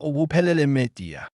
ubuphelele media.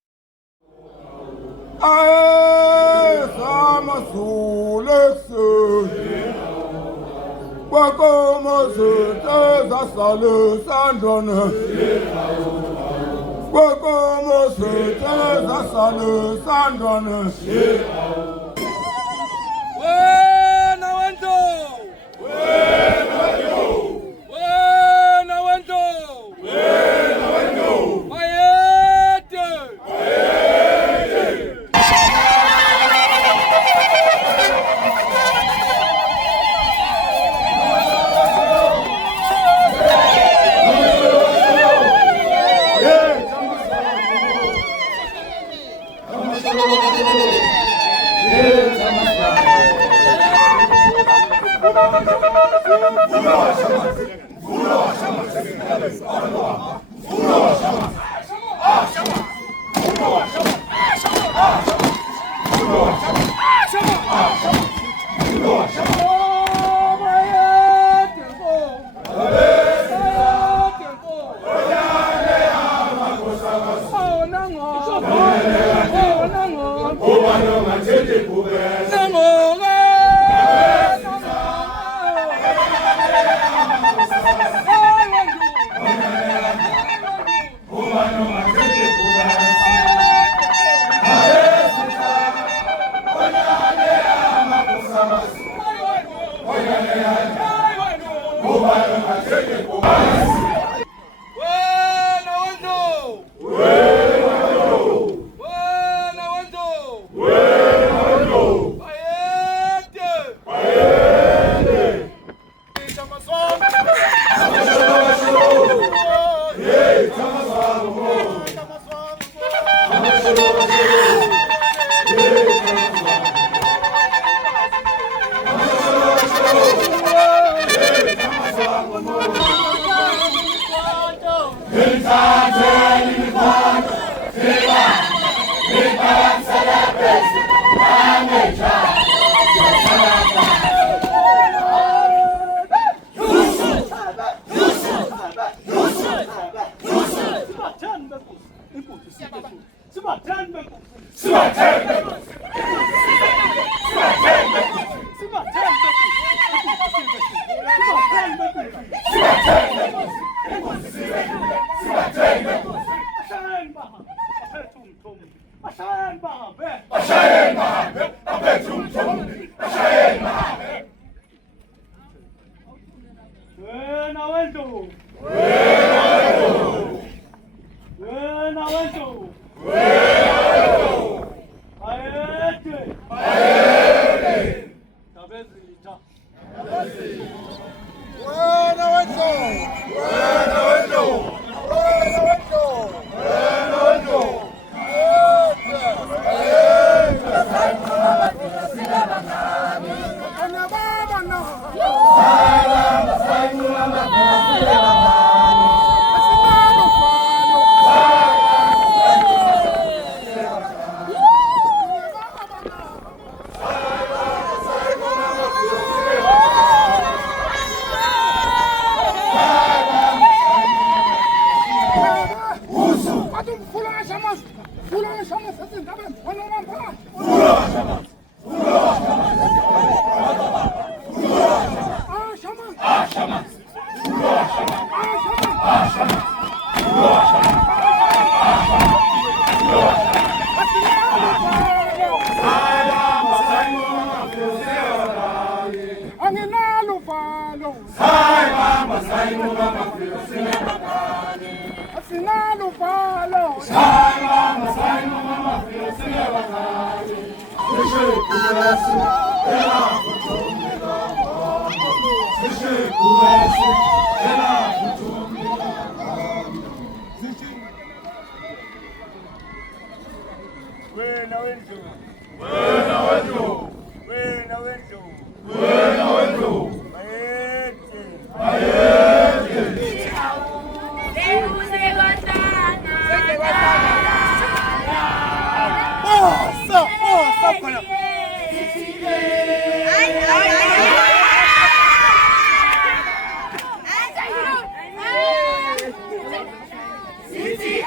City,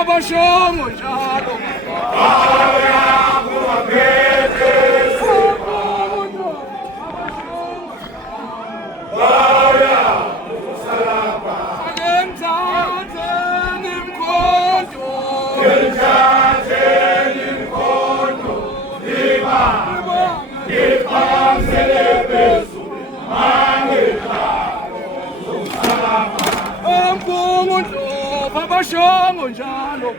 Abashongo njalo abashongo njalo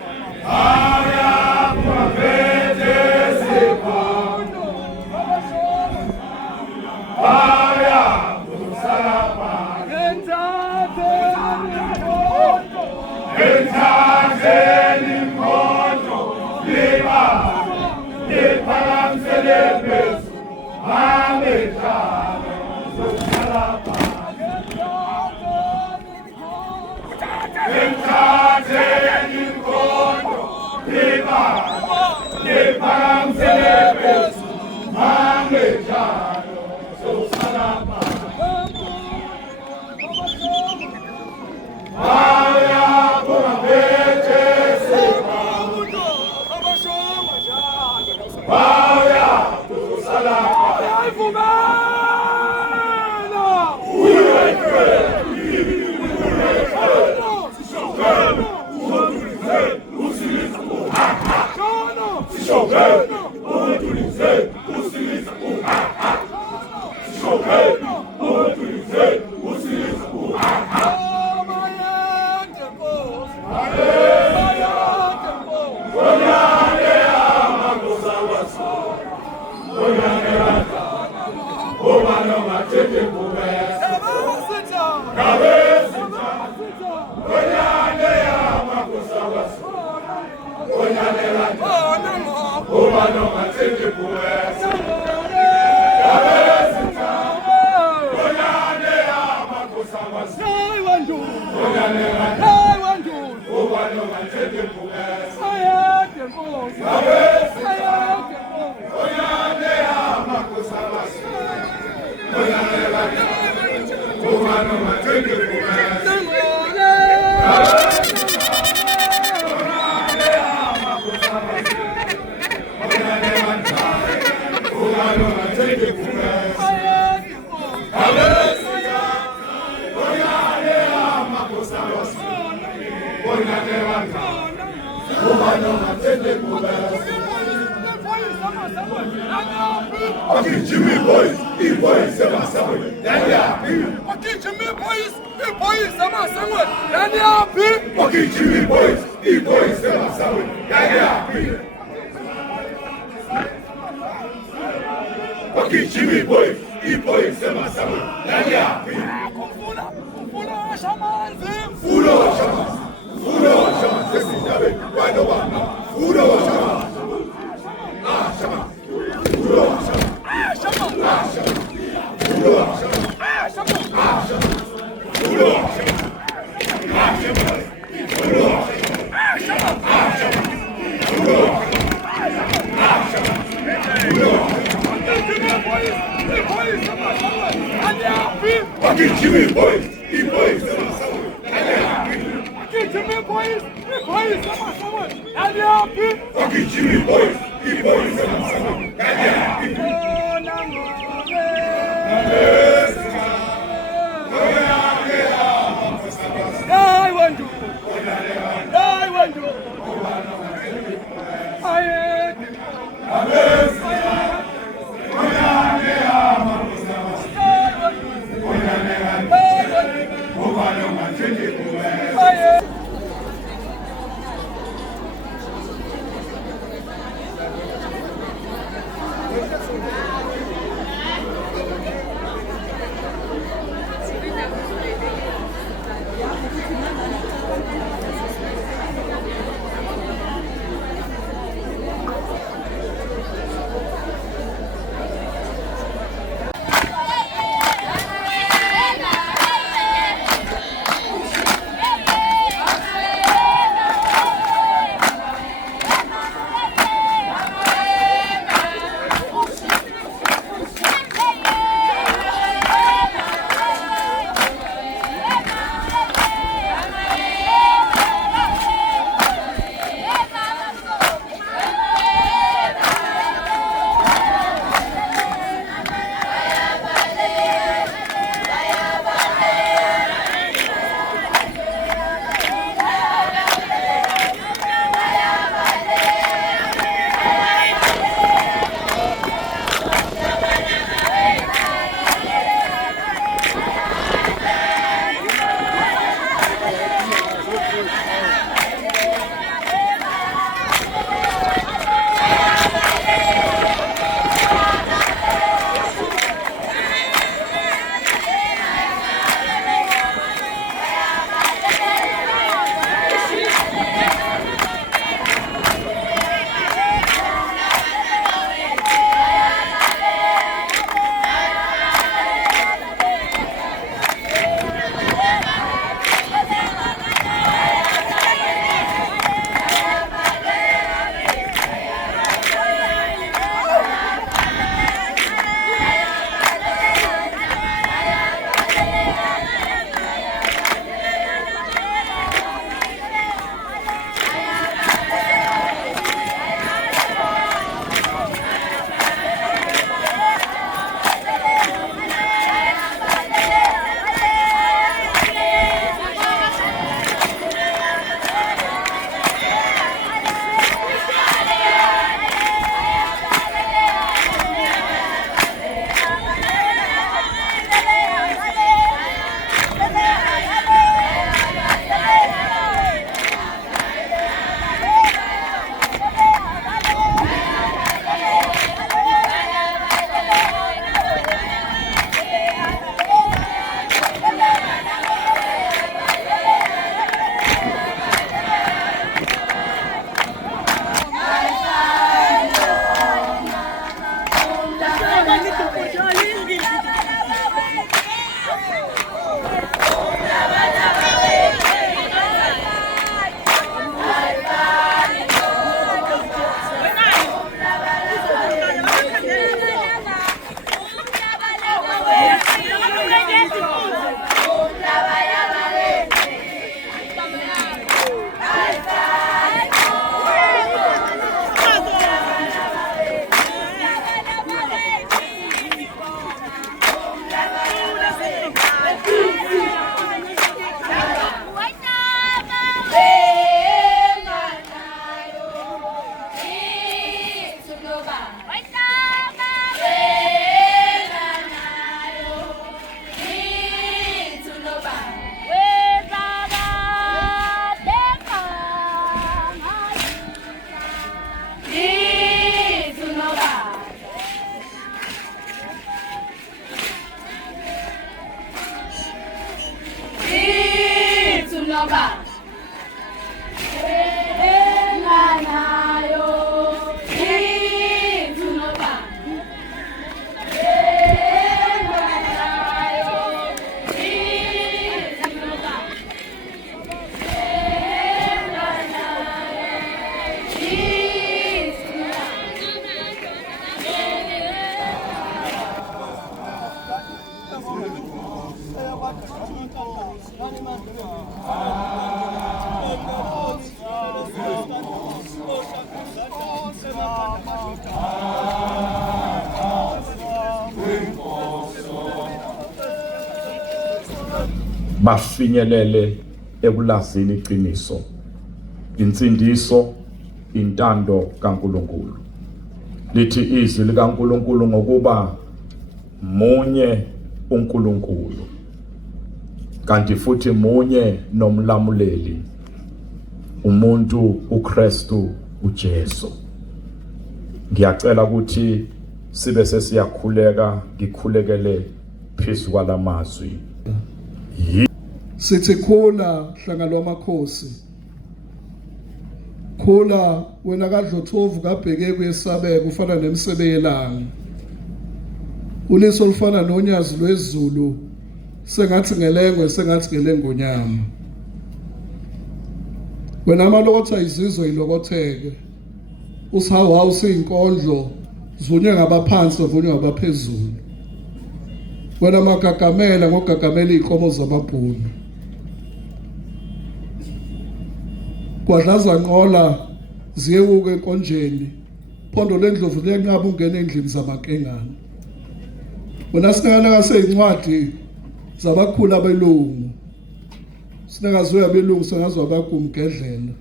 Jimmy boys, boys, Jimmy boys, Jimmy boys, boys, Jimmy boys, boys, Anya Jimmy Boys, E-Boys. Jimmy Boys, E-Boys. Nani hapi? Jimmy Boys, E-Boys. I want you. I want you. bafinyelele ekulazini iqiniso, insindiso, intando kaNkulunkulu. Lithi izwi likaNkulunkulu ngokuba munye uNkulunkulu, kanti futhi munye nomlamuleli, umuntu uKristu uJesu. Ngiyacela ukuthi sibe sesiyakhuleka, ngikhulekele phezu kwalamazwi. Sithi khula hlanga lwamakhosi, khula wena kaDlothovu kabheke kwesabeka ufana nemisebe yelanga, uliso olufana nonyazi lwezulu, sengathi ngelengwe sengathi ngelengonyama. Wena amalokotha izizwe ilokotheke, usahawa usiyinkondlo, zivunywe ngabaphansi zivunywe ngabaphezulu. Wena magagamela ngogagamela iy'nkomo zamabhunu, kwadlaza nqola ziyewuka enkonjeni, phondo lendlovu liyanqaba ungena endlini zamankengane. Wena sinakana sey'ncwadi zabakhulu abelungu, sinakaziwe abelungu sengaziwe abagumgedlela.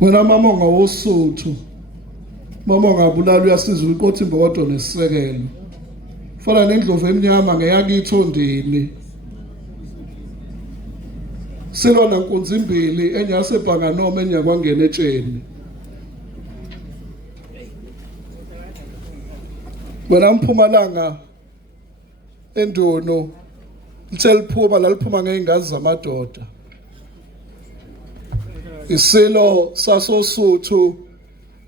Wena mamonga wosuthu, mamonga abulala uyasiza uqothi imbokodo nesisekelo, fana nendlovu emnyama ngeyakithi ondini. Silona nkunzi imbili enyasebhanga noma enyakwangena etsheni. Wena Mpumalanga endono lithe liphuma laliphuma ngey'ngazi zamadoda. Isilo sasosuthu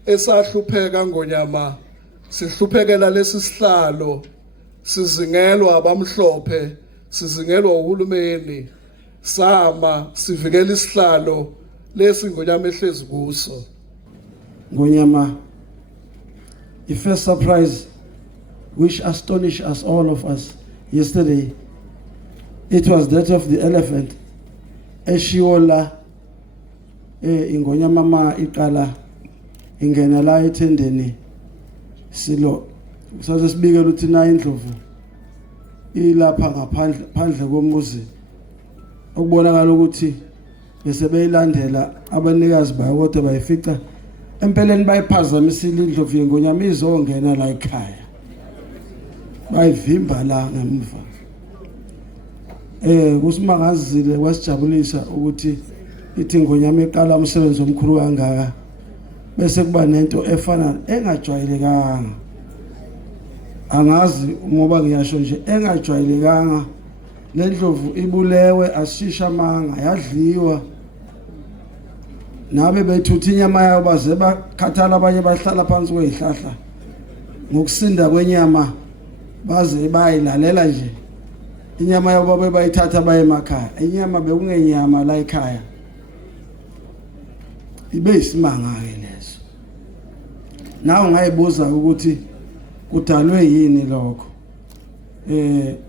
esahlupheka ngonyama, sihluphekela lesi sihlalo, sizingelwa abamhlophe, sizingelwa uhulumeni, sama sivikela isihlalo lesi ngonyama ehlezi kuso. Ngonyama, the first surprise which astonished us, all of us, yesterday, it was that of the elephant. Eshiola ingonyama ma iqala ingena la ethendeni silo saze sibikela uthi na indlovu ilapha ngaphandle komuzi, ukubonakala ukuthi bese beyilandela abanikazi bayo kodwa bayifica empeleni bayiphazamisile indlovu yengonyama izongena la ekhaya, bayivimba la ngemva. Kusimangazile wasijabulisa ukuthi ithi ngonyama eqala umsebenzi omkhulu kangaka bese kuba nento efana engajwayelekanga. Angazi ngoba ngiyasho nje engajwayelekanga. Le ndlovu ibulewe asisha amanga, yadliwa. Nabe bethutha inyama yayo baze bakhathala abanye bahlala phansi kwezihlahla. Ngokusinda kwenyama baze bayilalela nje. Inyama yabo babe bayithatha baye emakhaya. Inyama bekungenyama la ekhaya. Ibe isimanga ke leso. Nawe ngayibuza ukuthi kudalwe yini lokho.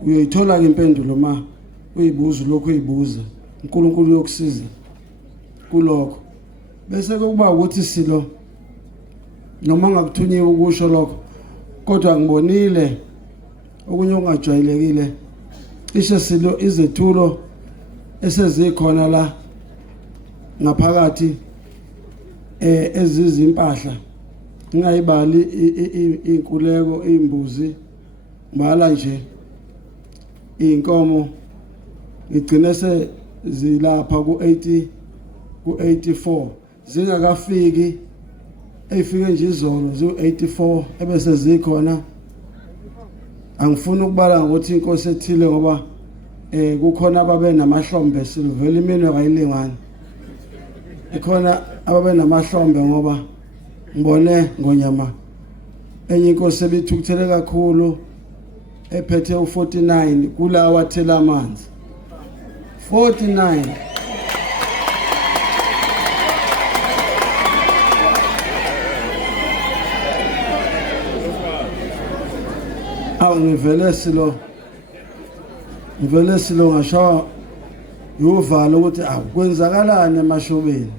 Uyayithola ke impendulo ma uyibuza lokho uyibuza. uNkulunkulu uyokusiza kulokho. Bese kuba ukuthi silo noma ngakuthunyiwe ukusho lokho, kodwa ngibonile okunye ongajwayelekile. Ishe silo izethulo esezikhona la ngaphakathi ezizimpahla, ngayibali inkuleko, imbuzi, bala nje inkomo, igcine se zilapha ku84 zingakafiki, efike nje izolo zo84 ebese zikhona. Angifuni ukubala ukuthi inkosi ethile ngoba kukhona ababe namahlombe silivela imini kayilingani. Ikhona ababe namahlombe ngoba ngibone ngonyama enye inkosi ebithukuthele kakhulu ephethe u49 kula wathela amanzi 49. Awu ngivele silo ngasho yuvalo ukuthi kwenzakalani emashobeni.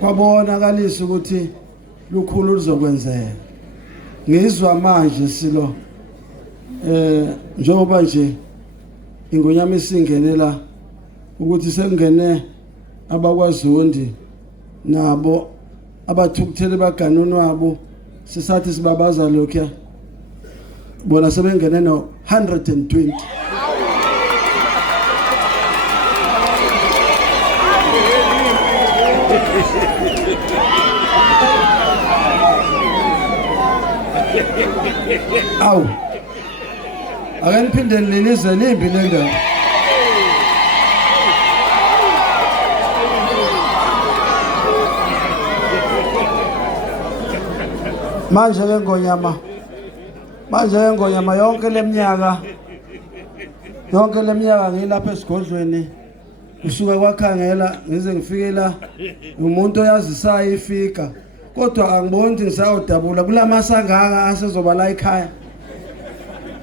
Kwabonakalisa ukuthi lukhulu luzokwenzeka. Ngizwa manje silo njengoba nje ingonyama isingenela ukuthi sekungene abakwaZondi nabo abathukuthele baganunu wabo sisathi sibabaza lokho bona sebengene no 120. Awu akaniphinde lilize limbi lendaba. Manje ke ngonyama yonke leminyaka ngilapha esigodlweni kusuka kwakhangela ngize ngifike la umuntu oyazisayo ifika kodwa angiboni ukuthi ngisayodabula kulamasangaka asezoba la ekhaya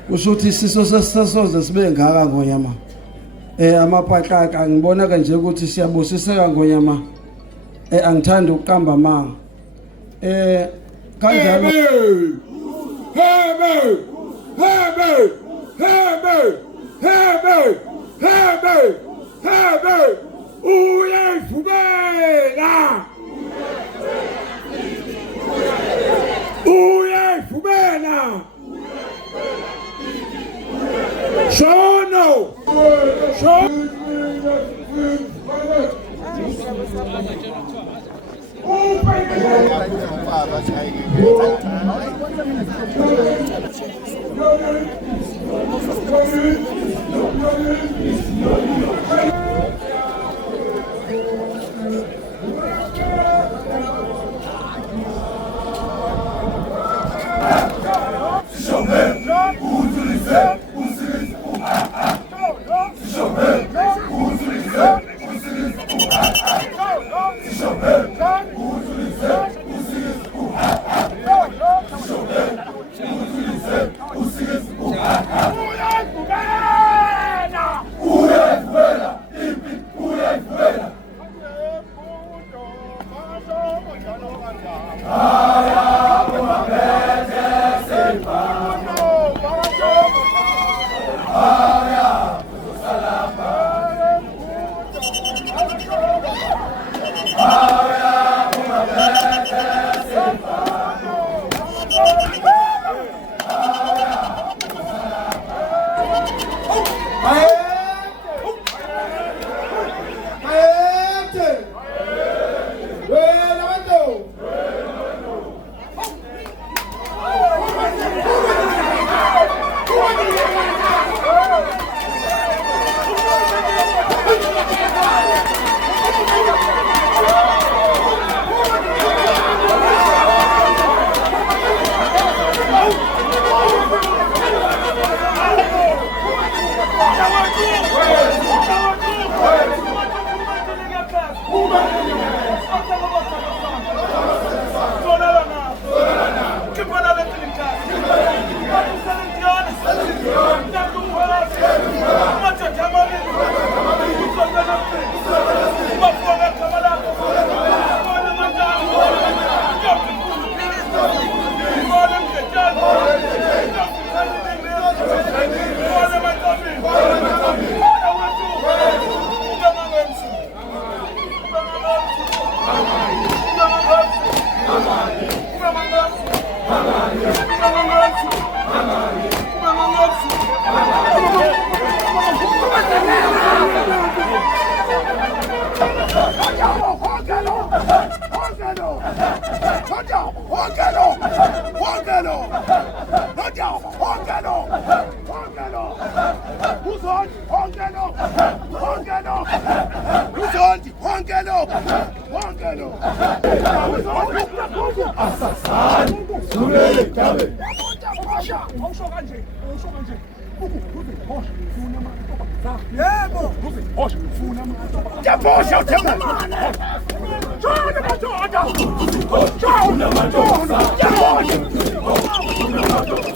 usuthi isiso sesoze sibe ngaka ngonyama amapatlaka ngibona kanje ukuthi siyabusiseka ngonyama angithandi ukuqamba manga kanjalo uyayivumela shono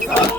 Ciao,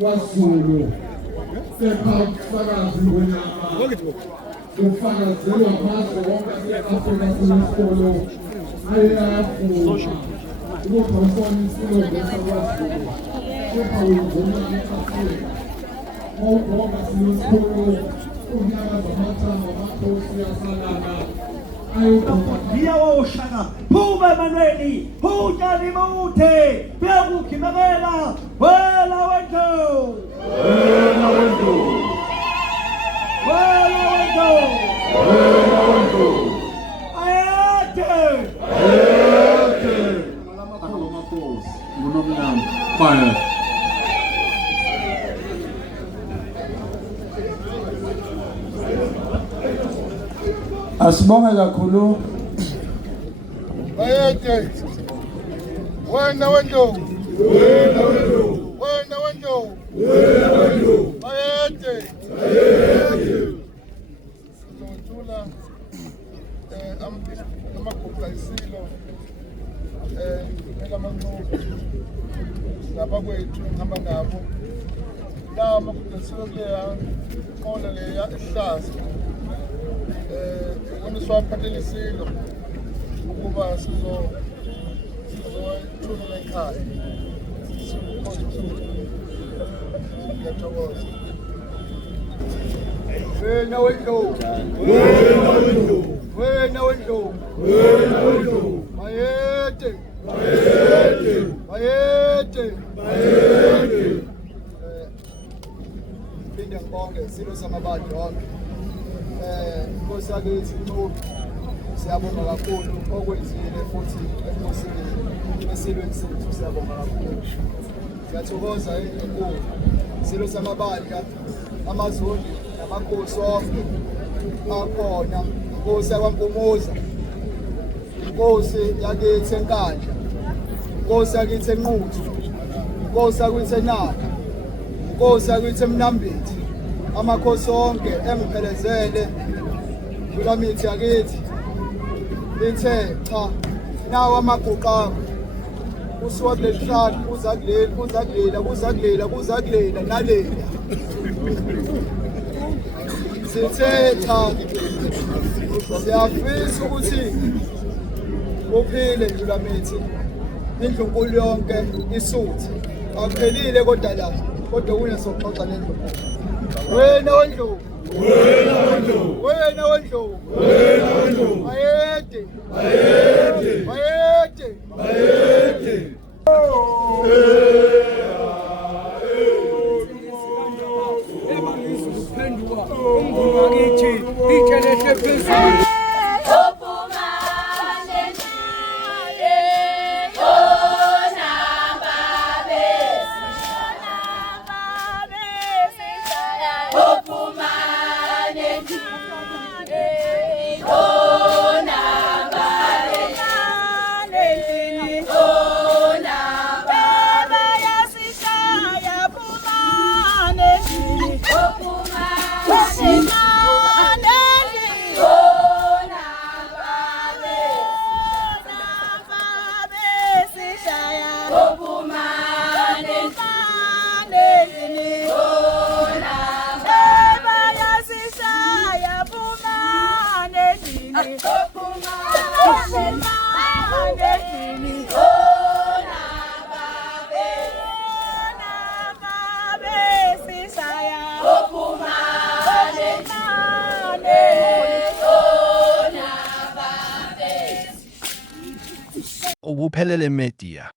Wasulu sepha kusakazi wonyama kufakazelwa amazwe wonke aseAfrika sinesikolo ayafuna ukuphawusana isilo ngesakwaZulu kepha uyivuma iqhathile mawubhonga sinesikolo unyakaza amathanga amakhosi yasalana Dia woshaka Puma Manueli Hujani Maute Pegu Kimagela Wela Wento Wena wento. Wela Wento Wena wento. Ayate Makosi. Ngunomnyama. Fire. Asibonge kakhulu Ayete wena wento wena wento ayete sizothola amaguqa isilo elamanqobo nabakwethu ngihamba nabo la amaguqa isilo kuleya qola leya ehlaza uniswaphathele isilo ukuba sizothula ekhaya ngiyathokoza wena wendo mayete phinde ngibonge isilo samabandla wonke Nkosi yakithi uNcube siyabonga kakhulu okwenzile futhi enkosini esilweni sethu siyabonga kakhulu siyathokoza enkulu isilo samabandla amaZulu namakhosi onke akhona inkosi yakwaMpumuza inkosi yakithi eNkandla inkosi yakithi eNquthu inkosi yakithi eNaka inkosi yakithi eMnambithi amakhosi onke engiphelezele kulamithi yakithi lithe cha nawo amaguqa usuka kulesihlanu kuzakulela nalela sithe cha siyafisa ukuthi uphile kulamithi indlunkulu yonke isuthi akuphelile kodwa la kodwa kunesoxoxa nendlunkulu wena wendlovu ayede Phenduka umnguni wakithi itsheleshe phezulu Ubuphelele Media.